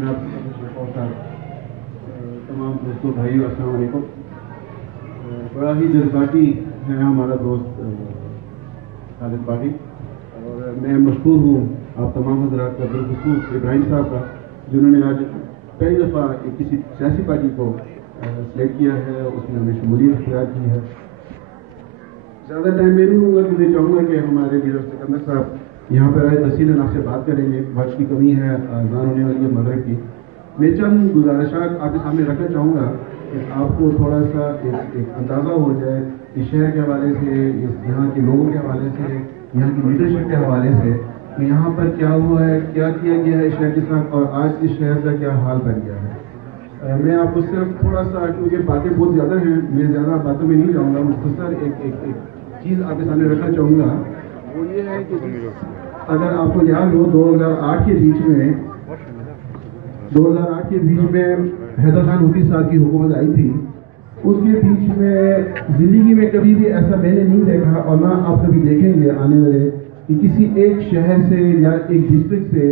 जनाब और तमाम दोस्तों भाइयों अस्सलाम वालेकुम। बड़ा ही जज्बाती है हमारा दोस्त खालिद बागी, और मैं मशकूर हूँ आप तमाम हजरात का, बिलखुसूस इब्राहिम साहब का, जिन्होंने आज पहली दफ़ा किसी सियासी पार्टी को सेलेक्ट किया है, उसमें हमें शमूलियत इख्तियार की है। ज़्यादा टाइम मैं नहीं लूँगा, तो मैं चाहूँगा कि हमारे लीडर सिकंदर साहब यहाँ पर आए, तफसीलन आपसे बात करेंगे। वक्त की कमी है, अज़ान होने वाली है मगरिब की। मैं चंद गुजारिशात आपके सामने रखना चाहूँगा कि आपको थोड़ा सा एक अंदाज़ा हो जाए इस शहर के हवाले से, इस यहाँ के लोगों के हवाले से, यहाँ की लीडरशिप के हवाले से कि यहाँ पर क्या हुआ है, क्या किया गया है इस शहर के साथ, और आज इस शहर का क्या हाल बन गया है। मैं आपको सिर्फ थोड़ा सा, क्योंकि बातें बहुत ज़्यादा हैं, मैं ज़्यादा बातों में नहीं जाऊँगा, मुख्तसर एक चीज़ आपके सामने रखना चाहूँगा। वो ये है कि अगर आपको याद हो 2008 के बीच में हैदर खान हुफी साहब की हुकूमत आई थी, उसके बीच में ज़िंदगी में कभी भी ऐसा मैंने नहीं देखा, और ना आप कभी देखेंगे आने वाले, कि किसी एक शहर से या एक डिस्ट्रिक्ट से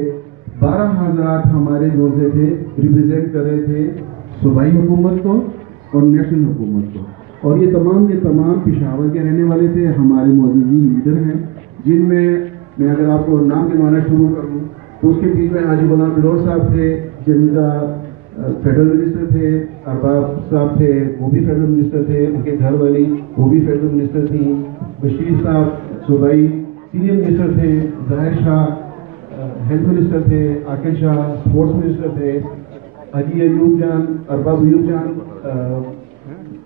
12 हज़रात हमारे जो से थे रिप्रेजेंट कर रहे थे सूबाई हुकूमत को और नेशनल हुकूमत को, और ये तमाम के तमाम पेशावर के रहने वाले थे, हमारे मौजूदा लीडर हैं, जिनमें मैं अगर आपको नाम गिनवाना शुरू करूँ तो उसके बीच में हाजी गुलाम बिलोर साहब थे, जिनका फेडरल मिनिस्टर थे, अरबाब साहब थे, वो भी फेडरल मिनिस्टर थे, उनके घर वाली वो भी फेडरल मिनिस्टर थी, बशीर साहब सूबाई सीनियर मिनिस्टर थे, ज़ाहिर शाह हेल्थ मिनिस्टर थे, आकिल शाह स्पोर्ट्स मिनिस्टर थे, हाजी अयूब जान, अरबाब अयूब जान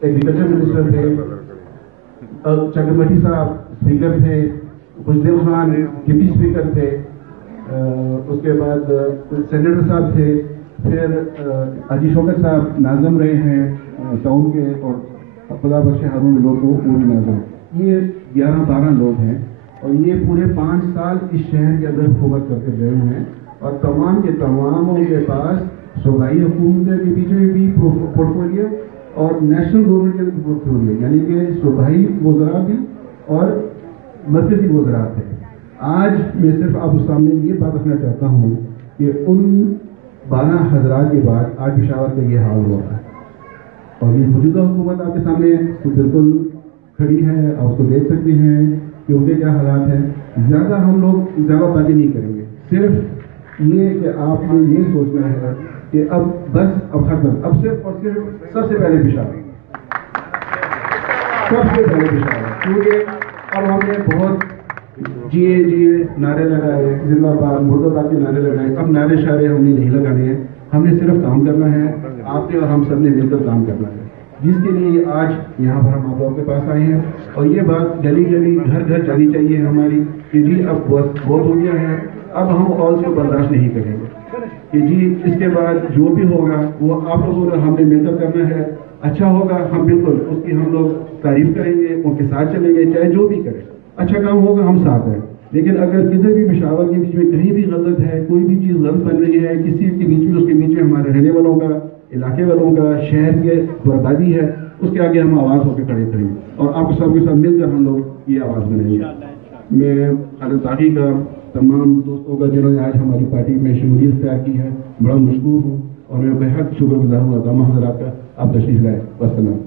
एग्रीकल्चर मिनिस्टर थे, चक्रमटी साहब स्पीकर थे, खुशदेव खान डिप्टी स्पीकर थे, उसके बाद सेनेटर साहब थे, फिर हाजी शौकत साहब नाज़म रहे हैं टाउन के, और खुदा बख्श हारून लोग को वो भी नाज़म। ये 11-12 लोग हैं, और ये पूरे 5 साल इस शहर के अंदर हुकूमत करके गए हैं, और तमाम के तमामों के पास सूबाई हुकूमत के पीछे भी पोर्टफोलियो और नेशनल गवर्नमेंट के भी पोर्टफोलियो, यानी कि सूबाई वज़रा भी और मरकज़ी वज़रा थे। आज मैं सिर्फ आपके सामने ये बात रखना चाहता हूँ कि उन 12 हज़रात के बाद आज पेशावर का ये हाल हुआ है, और ये मौजूदा हुकूमत आपके सामने तो बिल्कुल खड़ी है, आप उसको देख सकते हैं कि उनके क्या हालात हैं। ज़्यादा हम लोग ज़्यादा बातें नहीं करेंगे, सिर्फ ये कि आपने ये सोचना है कि अब बस अब खत्म, अब सिर्फ और सिर्फ सबसे पहले पेशावर, क्योंकि अब हमने बहुत जिए नारे लगाए, जिंदाबाद मुर्दाबाद के नारे लगाए, अब नारे शारे हमने नहीं लगाने हैं, हमने सिर्फ काम करना है, आपने और हम सब ने मिलकर काम करना है, जिसके लिए आज यहाँ पर हम आप लोगों के पास आए हैं। और ये बात गली गली घर घर जानी चाहिए हमारी कि जी अब बहुत हो गया है, अब हम और उसको बर्दाश्त नहीं करेंगे, कि जी इसके बाद जो भी होगा वो आप लोगों ने हमने मिलकर करना है। अच्छा होगा, हम बिल्कुल उसकी हम लोग तारीफ करेंगे, उनके साथ चलेंगे, चाहे जो भी करें, अच्छा काम होगा हम साथ हैं। लेकिन अगर किसी भी पेशावर के बीच में कहीं भी गलत है, कोई भी चीज़ गलत बन रही है किसी के बीच में, उसके बीच में हमारे रहने वालों का, इलाके वालों का, शहर की बर्बादी है, उसके आगे हम आवाज़ होकर खड़े करेंगे, और आपको सबके साथ मिलकर हम लोग ये आवाज़ बनाएंगे। मैं खालिद बागी का, तमाम दोस्तों का जिन्होंने आज हमारी पार्टी में शमूलियत इख्तियार की है, बड़ा मशकूर हूँ, और मैं बेहद शुक्रगुजार हूँ तमाम हज़रात का। आप तशरीफ़ लाए। वस्सलाम।